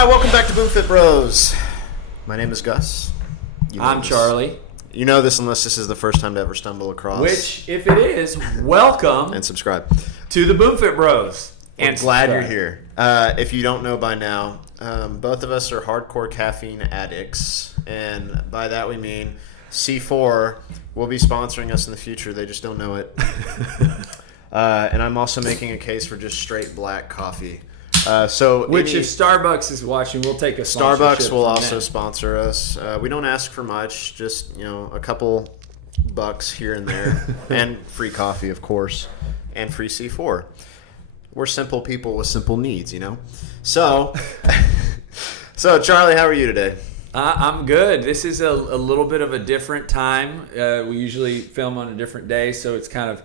right, welcome back to BoomFitBros. My name is Gus. I'm Charlie. You know this unless this is the first time to ever stumble across. Which, if it is, welcome and subscribe to the BoomFitBros. And glad you're here. If you don't know by now, both of us are hardcore caffeine addicts, and by that we mean C4 will be sponsoring us in the future. They just don't know it. And I'm also making a case for just straight black coffee. If Starbucks is watching, we'll take a sponsorship. Starbucks will also sponsor us. We don't ask for much, just a couple bucks here and there, and free coffee, of course, and free C4. We're simple people with simple needs, So, Charlie, how are you today? I'm good. This is a little bit of a different time. We usually film on a different day, so it's kind of,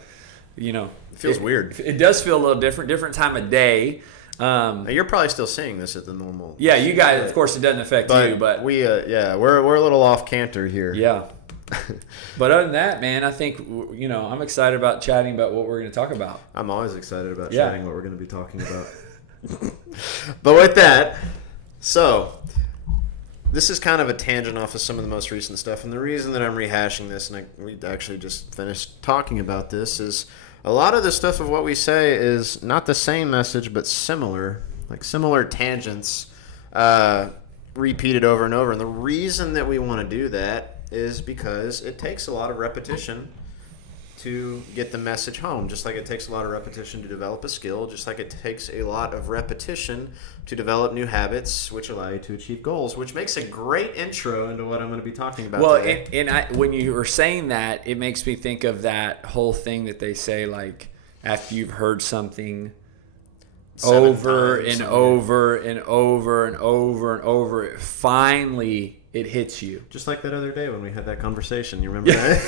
it feels weird. It does feel a little different time of day. You're probably still seeing this at the normal. Yeah, you guys, of course, it doesn't affect you, but we're a little off canter here. Yeah. But other than that, man, I think I'm excited about chatting about what we're going to talk about. I'm always excited about chatting what we're going to be talking about. But with that, so this is kind of a tangent off of some of the most recent stuff, and the reason that I'm rehashing this, and we actually just finished talking about this, is a lot of the stuff of what we say is not the same message, but similar tangents repeated over and over. And the reason that we want to do that is because it takes a lot of repetition to get the message home, just like it takes a lot of repetition to develop a skill, just like it takes a lot of repetition to develop new habits, which allow you to achieve goals, which makes a great intro into what I'm going to be talking about today. When you were saying that, it makes me think of that whole thing that they say, like, after you've heard something over and over and over and over and over, finally it hits you. Just like that other day when we had that conversation. You remember that?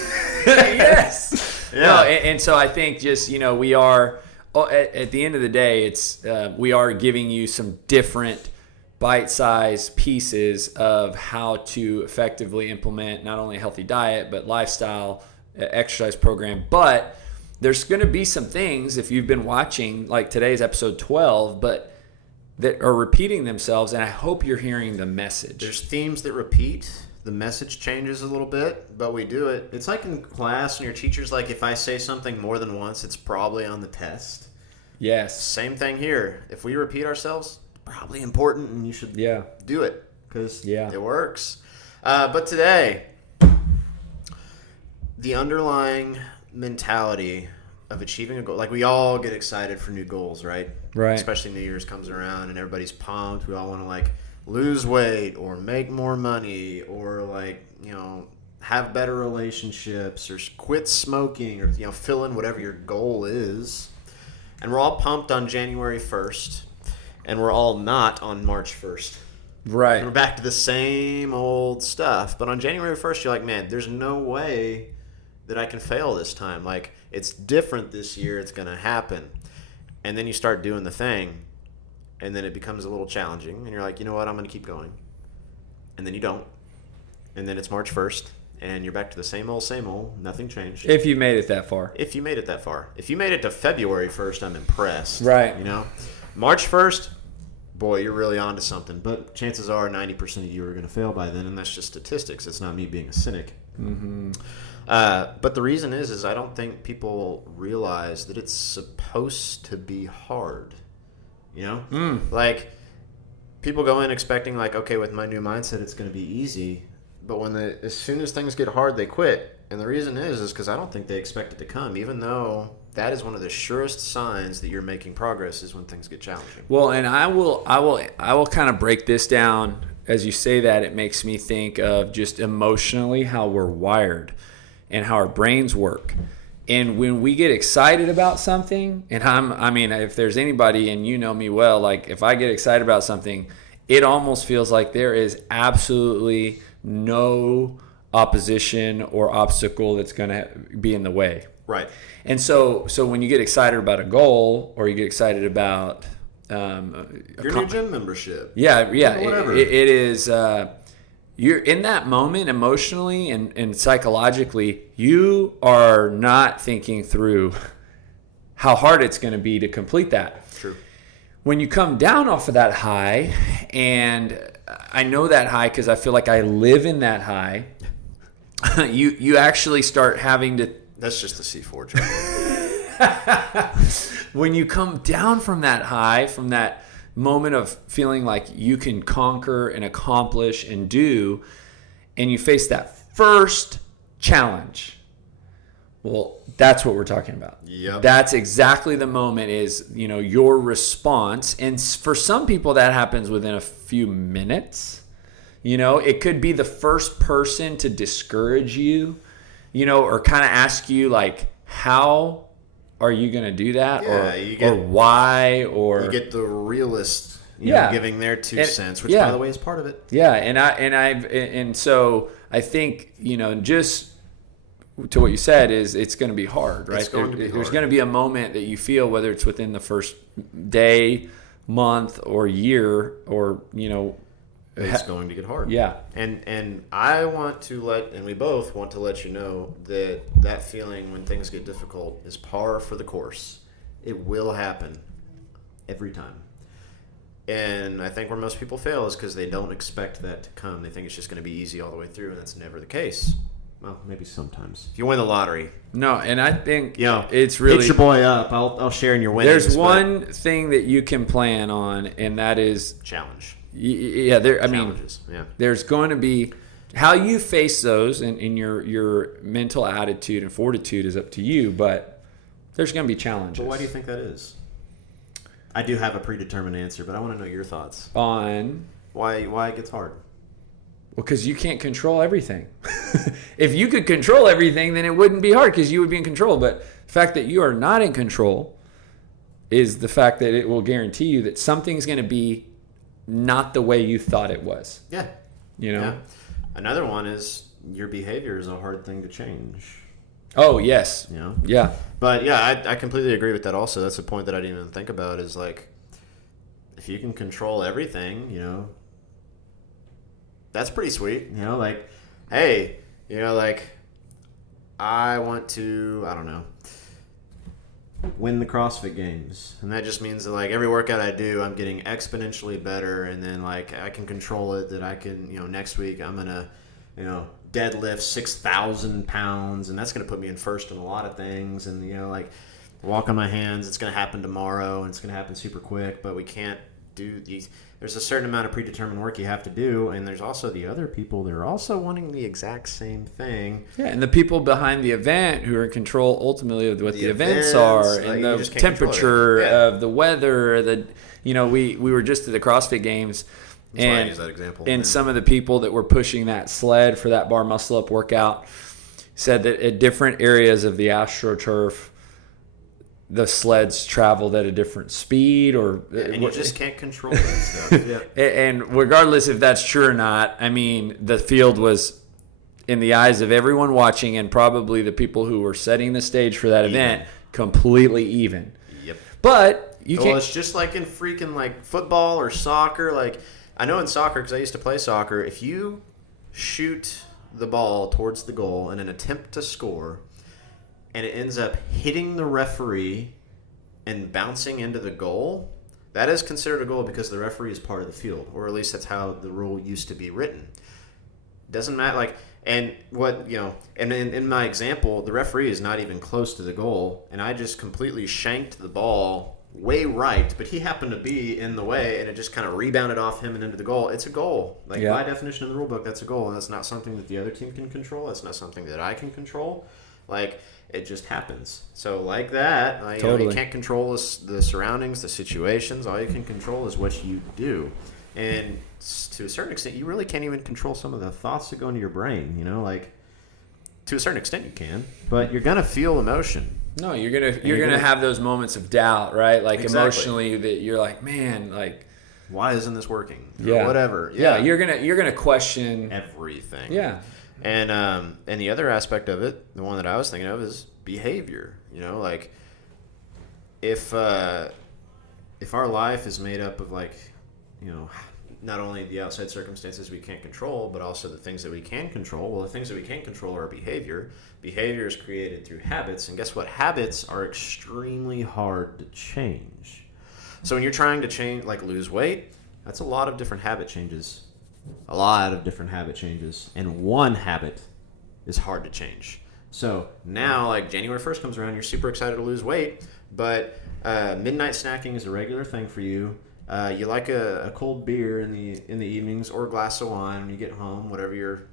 Yes. Yeah. No, and so I think just, we are, at the end of the day, we are giving you some different bite-sized pieces of how to effectively implement not only a healthy diet, but lifestyle, exercise program. But there's going to be some things, if you've been watching, like today's episode 12, but that are repeating themselves, and I hope you're hearing the message. There's themes that repeat. The message changes a little bit, but we do it. It's like in class, and your teacher's like, if I say something more than once, it's probably on the test. Yes. Same thing here. If we repeat ourselves, it's probably important, and you should do it because it works. But today, the underlying mentality of achieving a goal, like we all get excited for new goals, right? Right. Especially New Year's comes around and everybody's pumped. We all want to lose weight or make more money or have better relationships or quit smoking or fill in whatever your goal is. And we're all pumped on January 1st and we're all not on March 1st. Right. And we're back to the same old stuff. But on January 1st, you're like, man, there's no way that I can fail this time. It's different this year. It's going to happen. And then you start doing the thing, and then it becomes a little challenging. And you're like, you know what? I'm going to keep going. And then you don't. And then it's March 1st, and you're back to the same old, nothing changed. If you made it that far. If you made it that far. If you made it to February 1st, I'm impressed. Right. March 1st, boy, you're really onto something. But chances are 90% of you are going to fail by then, and that's just statistics. It's not me being a cynic. Mm-hmm. But the reason is I don't think people realize that it's supposed to be hard. People go in expecting okay, with my new mindset, it's going to be easy. But as soon as things get hard, they quit. And the reason is because I don't think they expect it to come, even though that is one of the surest signs that you're making progress is when things get challenging. Well, and I will kind of break this down. As you say that, it makes me think of just emotionally how we're wired and how our brains work. And when we get excited about something, and if there's anybody, and you know me well, if I get excited about something, it almost feels like there is absolutely no opposition or obstacle that's going to be in the way. Right. And so when you get excited about a goal, or you get excited about your new gym membership. Yeah. Whatever. It is. You're in that moment emotionally and psychologically. You are not thinking through how hard it's going to be to complete that. True. when you come down off of that high, and I know that high because I feel like I live in that high, you actually start having to... That's just the C4 joke. When you come down from that high, from that moment of feeling like you can conquer and accomplish and do, and you face that first challenge, well, that's what we're talking about. Yep. That's exactly the moment is, your response. And for some people, that happens within a few minutes. It could be the first person to discourage you, or kind of ask you, like, how are you going to do that? Yeah, or why? Or you get the realist, giving their 2 cents, which, by the way, is part of it. Yeah, and so I think, just to what you said is it's going to be hard, right? It's going to be hard. There's going to be a moment that you feel, whether it's within the first day, month, or year, or it's going to get hard. Yeah. And I want to and we both want to let you know that feeling when things get difficult is par for the course. It will happen every time. And I think where most people fail is because they don't expect that to come. They think it's just going to be easy all the way through, and that's never the case. Well, maybe sometimes. If you win the lottery. No, and I think it's really... Hit your boy up. I'll share in your winnings. There's one thing that you can plan on, and that is... Challenge. Yeah, Challenges. There's going to be... How you face those and your mental attitude and fortitude is up to you, but there's going to be challenges. But why do you think that is? I do have a predetermined answer, but I want to know your thoughts. On... Why it gets hard. Well, because you can't control everything. If you could control everything, then it wouldn't be hard because you would be in control. But the fact that you are not in control is the fact that it will guarantee you that something's going to be not the way you thought it was. Yeah. Yeah. Another one is your behavior is a hard thing to change. Oh, yes. Yeah. But yeah, I completely agree with that also. That's a point that I didn't even think about is like, if you can control everything, that's pretty sweet. Like, hey, like, I want to, I don't know, win the CrossFit Games. And that just means that, like, every workout I do, I'm getting exponentially better. And then, like, I can control it that I can, next week I'm going to, deadlift 6,000 pounds. And that's going to put me in first in a lot of things. And, like, walk on my hands, it's going to happen tomorrow. And it's going to happen super quick. But we can't do these. There's a certain amount of predetermined work you have to do, and there's also the other people that are also wanting the exact same thing. Yeah, and the people behind the event who are in control ultimately of what the events are, and the temperature of the weather. We were just at the CrossFit Games, That's why I use that example. And some of the people that were pushing that sled for that bar muscle up workout said that at different areas of the AstroTurf, the sleds traveled at a different speed, and you just can't control that stuff. Yeah. And regardless if that's true or not, I mean, the field was, in the eyes of everyone watching and probably the people who were setting the stage for that event, completely even. Yep. But you can't. Well, it's just like in freaking like football or soccer. Like, I know in soccer, because I used to play soccer, if you shoot the ball towards the goal in an attempt to score, and it ends up hitting the referee and bouncing into the goal, that is considered a goal because the referee is part of the field, or at least that's how the rule used to be written. Doesn't matter, and in my example, the referee is not even close to the goal, and I just completely shanked the ball way right, but he happened to be in the way, and it just kind of rebounded off him and into the goal. It's a goal. By definition in the rule book, that's a goal, and that's not something that the other team can control. That's not something that I can control. It just happens. So like that, you can't control the surroundings, the situations. All you can control is what you do. And to a certain extent, you really can't even control some of the thoughts that go into your brain. To a certain extent you can, but you're gonna feel emotion. No, you're gonna have those moments of doubt, right? Like emotionally, that you're like, man, like, why isn't this working? Yeah, or whatever. Yeah, you're gonna question everything. Yeah. And the other aspect of it, the one that I was thinking of, is behavior. If our life is made up of not only the outside circumstances we can't control, but also the things that we can control. Well, the things that we can't control are behavior. Behavior is created through habits, and guess what? Habits are extremely hard to change. So when you're trying to change, like lose weight, that's a lot of different habit changes. A lot of different habit changes. And one habit is hard to change. So now, like January 1st comes around, you're super excited to lose weight, but midnight snacking is a regular thing for you. You like a cold beer in the evenings or a glass of wine when you get home, whatever your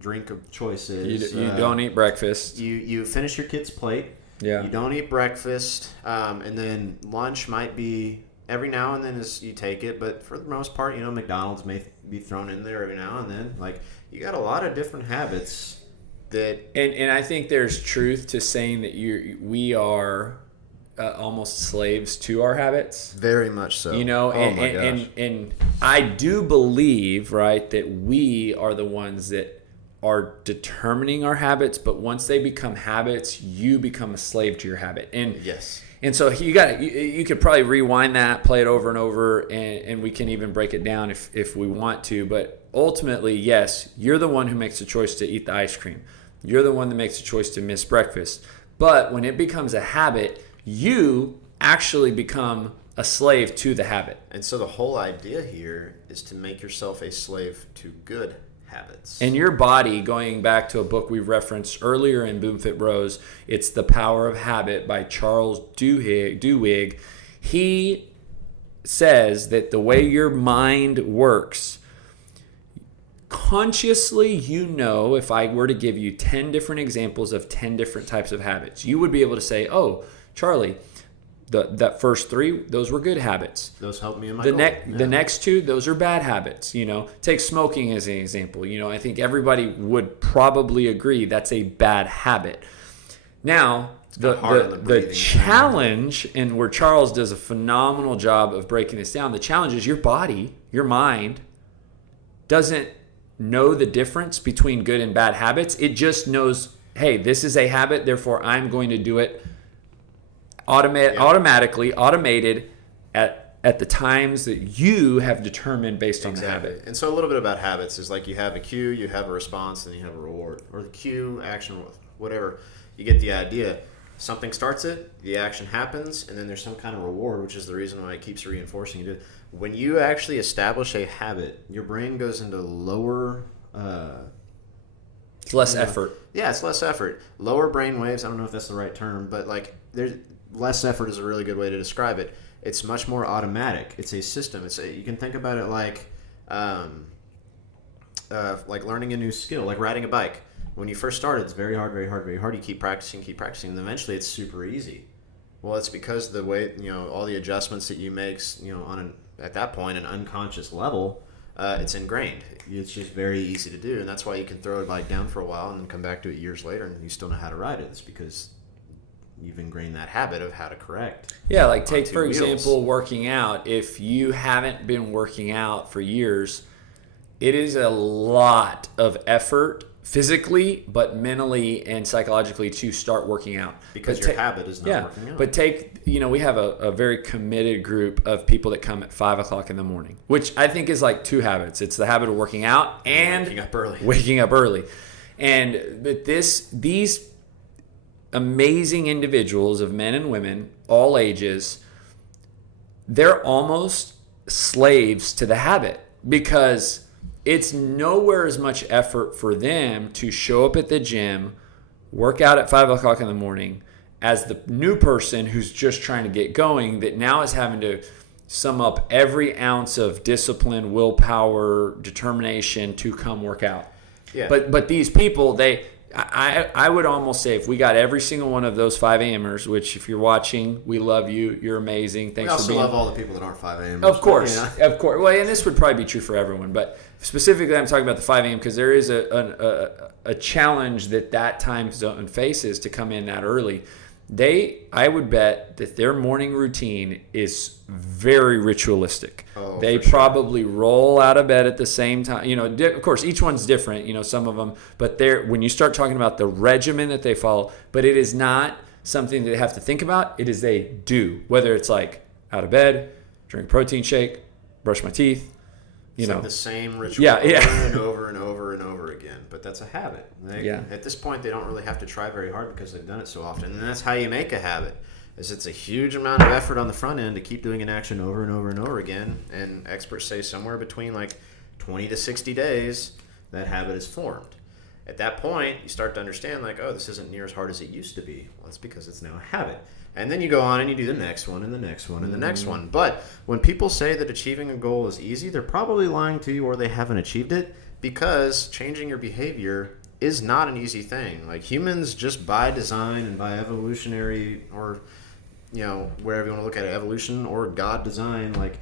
drink of choice is. You don't eat breakfast. You finish your kid's plate. Yeah. You don't eat breakfast, and then lunch might be every now and then as you take it, but for the most part, McDonald's may be thrown in there every now and then. Like, you got a lot of different habits that. And I think there's truth to saying that we are almost slaves to our habits. Very much so. And I do believe, right, that we are the ones that are determining our habits, but once they become habits, you become a slave to your habit. And yes. And so you could probably rewind that, play it over and over, and we can even break it down if we want to. But ultimately, yes, you're the one who makes the choice to eat the ice cream. You're the one that makes the choice to miss breakfast. But when it becomes a habit, you actually become a slave to the habit. And so the whole idea here is to make yourself a slave to good habits. And your body, going back to a book we've referenced earlier in BoomFitBros, it's The Power of Habit by Charles Duhigg. He says that the way your mind works, consciously, if I were to give you 10 different examples of 10 different types of habits, you would be able to say, oh, Charlie, that first 3, those were good habits. Those helped me in my goal. Yeah. The next 2, those are bad habits. Take smoking as an example. I think everybody would probably agree that's a bad habit. Now, the challenge, and where Charles does a phenomenal job of breaking this down, the challenge is your body, your mind, doesn't know the difference between good and bad habits. It just knows, hey, this is a habit, therefore I'm going to do it automatically, automated at the times that you have determined based on the habit. And so a little bit about habits is like you have a cue, you have a response, and you have a reward. Or the cue, action, whatever. You get the idea. Something starts it, the action happens, and then there's some kind of reward, which is the reason why it keeps reinforcing it. When you actually establish a habit, your brain goes into lower... it's less effort. Yeah, it's less effort. Lower brain waves, I don't know if that's the right term, but there's less effort is a really good way to describe it. It's much more automatic. It's a system. You can think about it like learning a new skill, like riding a bike. When you first start, it's very hard, very hard, very hard. You keep practicing, and eventually it's super easy. Well, it's because the way, all the adjustments that you make, at that point, an unconscious level, it's ingrained. It's just very easy to do, and that's why you can throw a bike down for a while and then come back to it years later and you still know how to ride it. It's because you've ingrained that habit of how to correct. Yeah, like take, for example, working out. If you haven't been working out for years, it is a lot of effort physically, but mentally and psychologically to start working out. Because your habit is not working out. But we have a very committed group of people that come at 5 o'clock in the morning, which I think is like 2 habits. It's the habit of working out and waking up early. But these amazing individuals of men and women, all ages, they're almost slaves to the habit because it's nowhere as much effort for them to show up at the gym, work out at 5 o'clock in the morning as the new person who's just trying to get going that now is having to sum up every ounce of discipline, willpower, determination to come work out. Yeah. But these people, I would almost say if we got every single one of those 5 a.m.ers, which if you're watching, we love you. You're amazing. Thanks for being. We also love all the people that aren't 5 a.m.ers. Of course. Of course. Well, and this would probably be true for everyone, but specifically I'm talking about the 5 a.m. because there is a challenge that time zone faces to come in that early. I would bet that their morning routine is very ritualistic. Oh, they probably roll out of bed at the same time. Of course, each one's different. Some of them, but when you start talking about the regimen that they follow, but it is not something that they have to think about. It is they do. Whether it's like out of bed, drink a protein shake, brush my teeth. It's like the same ritual over and over and over and over again. But that's a habit. At this point, they don't really have to try very hard because they've done it so often. And that's how you make a habit. is it's a huge amount of effort on the front end to keep doing an action over and over and over again. And experts say somewhere between like 20 to 60 days, that habit is formed. At that point, you start to understand like, oh, this isn't near as hard as it used to be. Well, it's because it's now a habit. And then you go on and you do the next one and the next one and the next one. But when people say that achieving a goal is easy, they're probably lying to you or they haven't achieved it, because changing your behavior is not an easy thing. Like, humans, just by design and by evolutionary, or, you know, wherever you want to look at it, evolution or God design, like,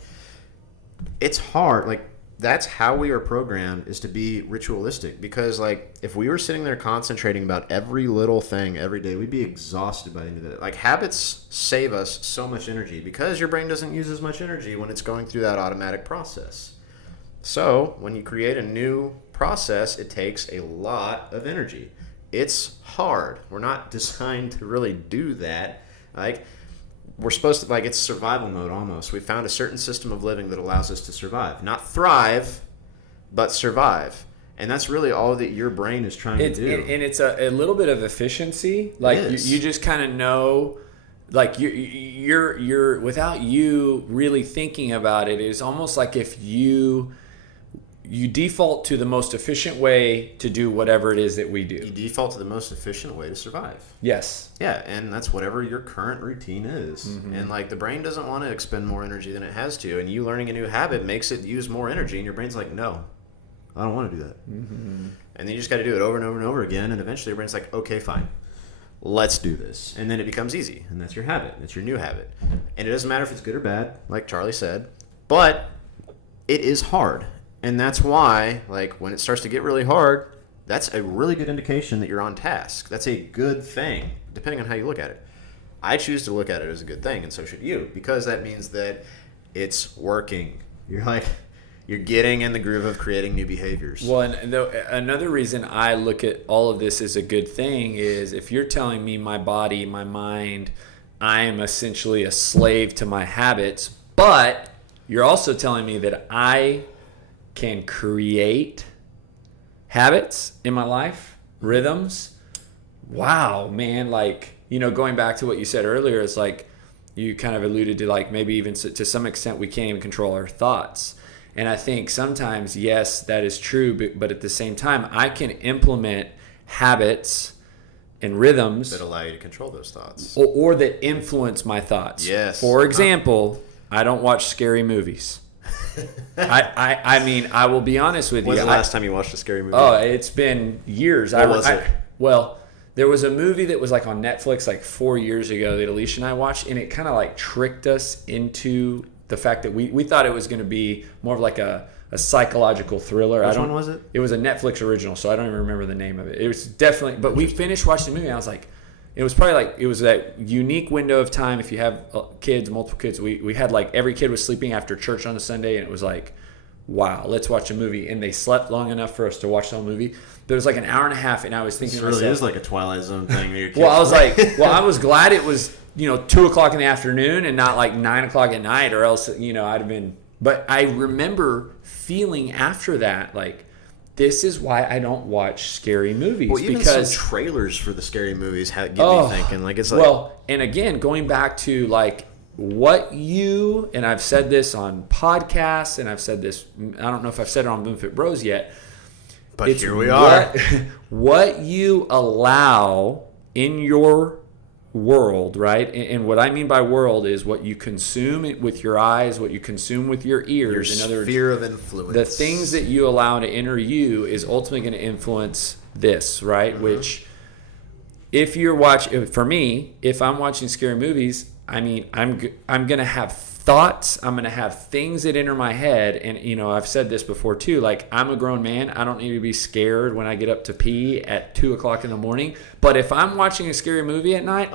it's hard. Like, that's how we are programmed, is to be ritualistic. Because, like, if we were sitting there concentrating about every little thing every day, we'd be exhausted by the end of it. Like, habits save us so much energy because your brain doesn't use as much energy when it's going through that automatic process. So when you create a new process, it takes a lot of energy. It's hard. We're not designed to really do that. Like, we're supposed to, like, it's survival mode almost. We found a certain system of living that allows us to survive. Not thrive, but survive. And that's really all that your brain is trying to do. And it's a little bit of efficiency. Like, you just kind of know, like, you're without you really thinking about it, it's almost like if you default to the most efficient way to do whatever it is that we do. You default to the most efficient way to survive. Yes. Yeah, and that's whatever your current routine is. Mm-hmm. And, like, the brain doesn't want to expend more energy than it has to. And you learning a new habit makes it use more energy. And your brain's like, no, I don't want to do that. Mm-hmm. And then you just got to do it over and over and over again. And eventually your brain's like, okay, fine. Let's do this. And then it becomes easy. And that's your habit. It's your new habit. And it doesn't matter if it's good or bad, like Charlie said. But it is hard. And that's why, like, when it starts to get really hard, that's a really good indication that you're on task. That's a good thing, depending on how you look at it. I choose to look at it as a good thing, and so should you, because that means that it's working. You're getting in the groove of creating new behaviors. Well, and another reason I look at all of this as a good thing is if you're telling me my body, my mind, I am essentially a slave to my habits, but you're also telling me that I can create habits in my life, rhythms. Wow, man. Like, you know, going back to what you said earlier, it's like you kind of alluded to, like, maybe even to some extent we can't even control our thoughts. And I think sometimes, yes, that is true, but at the same time, I can implement habits and rhythms that allow you to control those thoughts, or that influence my thoughts. Yes. For example, I don't watch scary movies. I mean, I will be honest with you. When's the last time you watched a scary movie? Oh, it's been years. What was it? Well, there was a movie that was like on Netflix like 4 years ago that Alicia and I watched, and it kind of like tricked us into the fact that we thought it was going to be more of like a psychological thriller. Which one was it? It was a Netflix original, so I don't even remember the name of it. It was definitely, but we finished watching the movie, and I was like, it was probably like, it was that unique window of time. If you have kids, multiple kids, we had like every kid was sleeping after church on a Sunday, and it was like, wow, let's watch a movie. And they slept long enough for us to watch the whole movie. There was like an hour and a half, and I was thinking, this really is like a Twilight Zone thing. Well, I was like, I was glad it was, 2:00 in the afternoon and not like 9:00 at night, or else, I'd have been. But I remember feeling after that, like, this is why I don't watch scary movies. Well, even because some trailers for the scary movies get me thinking. Like, it's like, well, and again, going back to like what you, and I've said this on podcasts, and I've said this, I don't know if I've said it on BoomFitBros yet, but here we are. What you allow in your world, right? And what I mean by world is what you consume with your eyes, what you consume with your ears. Your sphere of influence. The things that you allow to enter you is ultimately going to influence this, right? Mm-hmm. Which, if you're watching, for me, if I'm watching scary movies, I mean, I'm going to have thoughts. I'm going to have things that enter my head. And, I've said this before too, like, I'm a grown man. I don't need to be scared when I get up to pee at 2:00 in the morning. But if I'm watching a scary movie at night,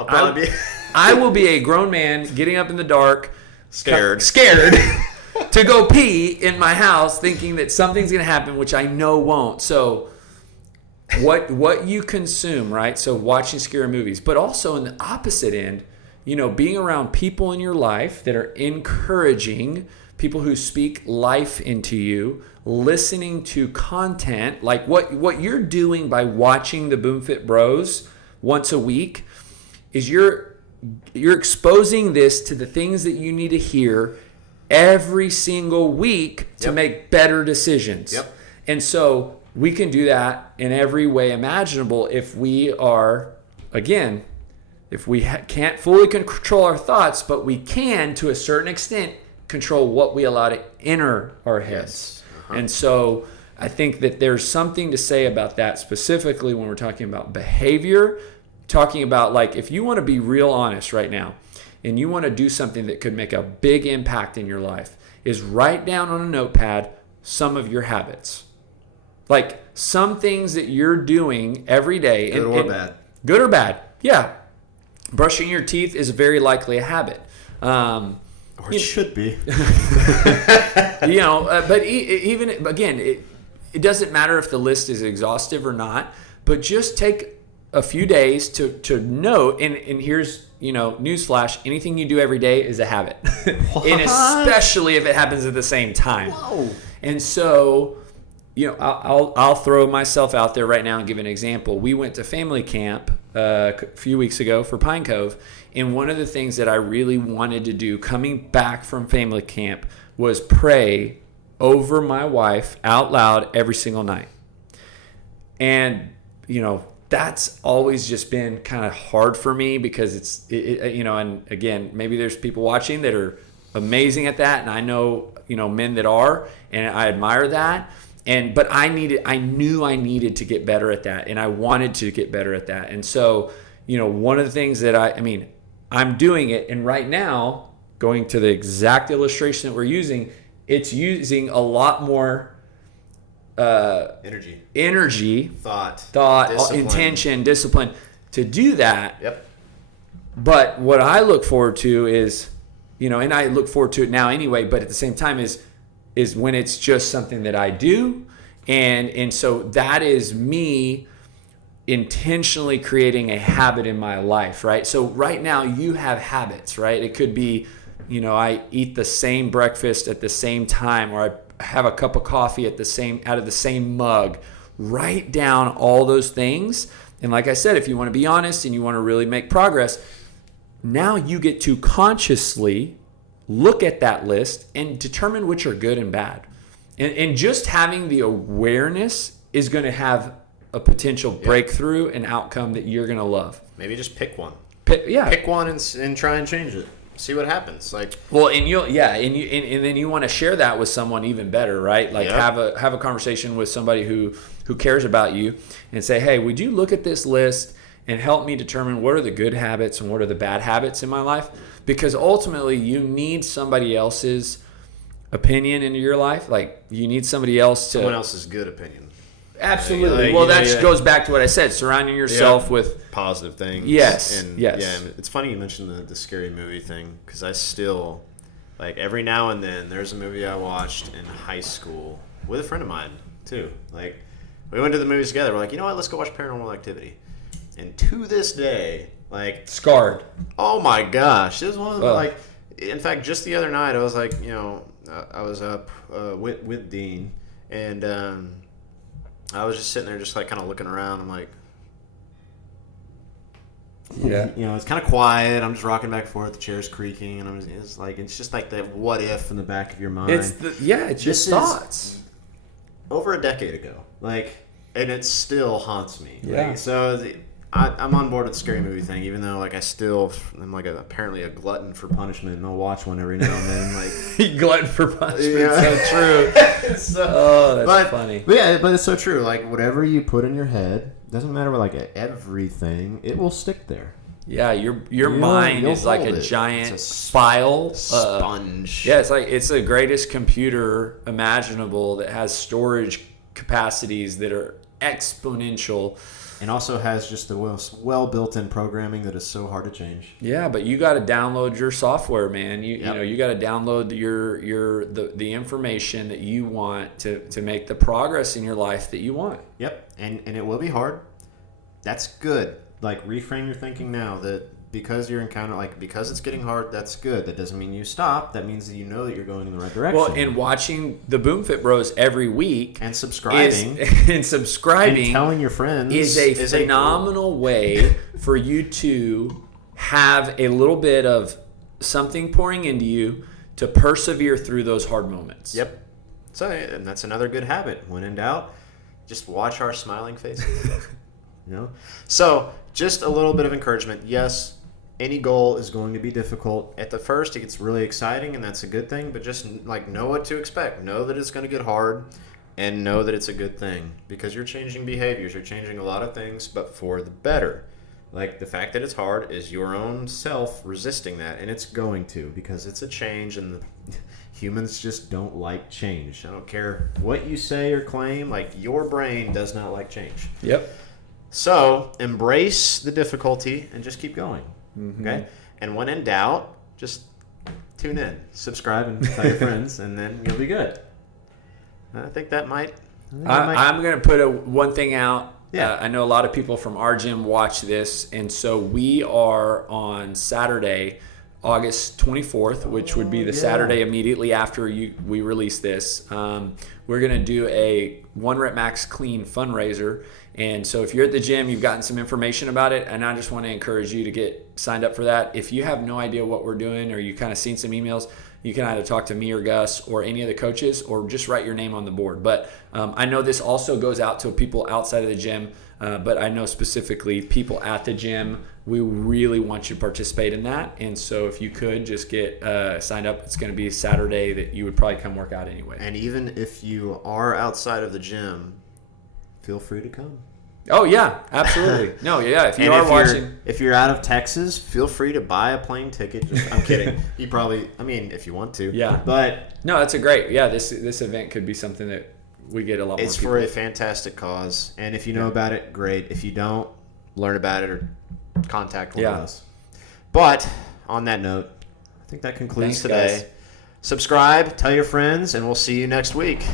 I will be a grown man getting up in the dark, scared to go pee in my house, thinking that something's going to happen, which I know won't. So what you consume, right? So watching scary movies, but also in the opposite end, being around people in your life that are encouraging, people who speak life into you, listening to content, like what you're doing by watching the BoomFitBros once a week, is you're you're exposing this to the things that you need to hear every single week to make better decisions. Yep. And so we can do that in every way imaginable if we are, again, if we can't fully control our thoughts, but we can, to a certain extent, control what we allow to enter our heads. Yes. Uh-huh. And so I think that there's something to say about that, specifically when we're talking about behavior, talking about, like, if you want to be real honest right now and you want to do something that could make a big impact in your life, is write down on a notepad some of your habits. Like some things that you're doing every day. Good or bad. Good or bad, yeah. Brushing your teeth is very likely a habit. Or it should be. But even, again, it doesn't matter if the list is exhaustive or not, but just take a few days to note, and here's, newsflash, anything you do every day is a habit. And especially if it happens at the same time. Whoa. And so, I'll throw myself out there right now and give an example. We went to family camp a few weeks ago for Pine Cove, and one of the things that I really wanted to do coming back from family camp was pray over my wife out loud every single night. And, that's always just been kind of hard for me because and again, maybe there's people watching that are amazing at that, and I know, men that are, and I admire that. But I knew I needed to get better at that, and I wanted to get better at that. And so, one of the things that I'm doing it, and right now, going to the exact illustration that we're using, it's using a lot more energy, thought, discipline. Intention, discipline to do that. Yep. But what I look forward to is, and I look forward to it now anyway, but at the same time is when it's just something that I do. And so that is me intentionally creating a habit in my life, right? So right now you have habits, right? It could be, I eat the same breakfast at the same time, or I have a cup of coffee out of the same mug. Write down all those things. And like I said, if you want to be honest and you want to really make progress, now you get to consciously look at that list and determine which are good and bad. And just having the awareness is going to have a potential breakthrough and outcome that you're going to love. Maybe just pick one. Pick one and try and change it. See what happens. And then you want to share that with someone even better, right? Like have a conversation with somebody who cares about you and say, hey, would you look at this list and help me determine what are the good habits and what are the bad habits in my life? Because ultimately you need somebody else's opinion into your life. Like you need someone else's good opinion. Absolutely. Goes back to what I said, surrounding yourself with positive things. Yes. And yes. Yeah, it's funny you mentioned the scary movie thing, because I still, every now and then there's a movie I watched in high school with a friend of mine too. Like we went to the movies together. We're like, you know what, let's go watch Paranormal Activity. And to this day, scarred. Oh my gosh, this was one of the in fact, just the other night I was like, I was up with Dean, and I was just sitting there, just kind of looking around. I'm like, it's kind of quiet. I'm just rocking back and forth. The chair's creaking, and it's just like that what if in the back of your mind. It's just thoughts. Over a decade ago, and it still haunts me. Yeah. I'm on board with the scary movie thing, even though I'm apparently a glutton for punishment, and I'll watch one every now and then. Glutton for punishment, so true. That's funny. But it's so true. Whatever you put in your head, doesn't matter everything, it will stick there. Yeah, your mind is like a giant file sponge. It's the greatest computer imaginable that has storage capacities that are exponential. And also has just the well built-in programming that is so hard to change. Yeah, but you got to download your software, man. You got to download the information that you want to make the progress in your life that you want. Yep, and it will be hard. That's good. Reframe your thinking now that because you're because it's getting hard, that's good. That doesn't mean you stop. That means that you know that you're going in the right direction. Well, and watching the BoomFitBros every week and subscribing and telling your friends is a phenomenal way for you to have a little bit of something pouring into you to persevere through those hard moments. Yep. So, and that's another good habit. When in doubt, just watch our smiling faces. So, just a little bit of encouragement. Yes, any goal is going to be difficult. At the first, it gets really exciting, and that's a good thing. But just know what to expect. Know that it's going to get hard, and know that it's a good thing because you're changing behaviors. You're changing a lot of things, but for the better. Like, the fact that it's hard is your own self resisting that, and it's going to because it's a change, and humans just don't like change. I don't care what you say or claim. Like, your brain does not like change. Yep. So embrace the difficulty and just keep going. Okay? And when in doubt, just tune in, subscribe, and tell your friends, and then you'll be good. I think that might... I'm going to put one thing out. Yeah. I know a lot of people from our gym watch this, and so we are on Saturday, August 24th, which would be the Saturday immediately after we release this. We're going to do a 1 Rep Max Clean fundraiser. And so if you're at the gym, you've gotten some information about it, and I just want to encourage you to get signed up for that. If you have no idea what we're doing or you kind of seen some emails, you can either talk to me or Gus or any of the coaches or just write your name on the board. But I know this also goes out to people outside of the gym, but I know specifically people at the gym, we really want you to participate in that. And so if you could just get signed up, it's going to be a Saturday that you would probably come work out anyway. And even if you are outside of the gym, feel free to come. Oh, yeah, absolutely. No, yeah, if you are watching. If you're out of Texas, feel free to buy a plane ticket. I'm kidding. You probably, if you want to. Yeah. But. No, that's this event could be something that we get a lot more It's people. for a fantastic cause. And if you know about it, great. If you don't, learn about it or contact one of us. But on that note, I think that concludes today. Guys. Subscribe, tell your friends, and we'll see you next week.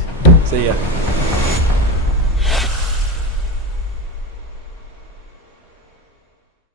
See ya.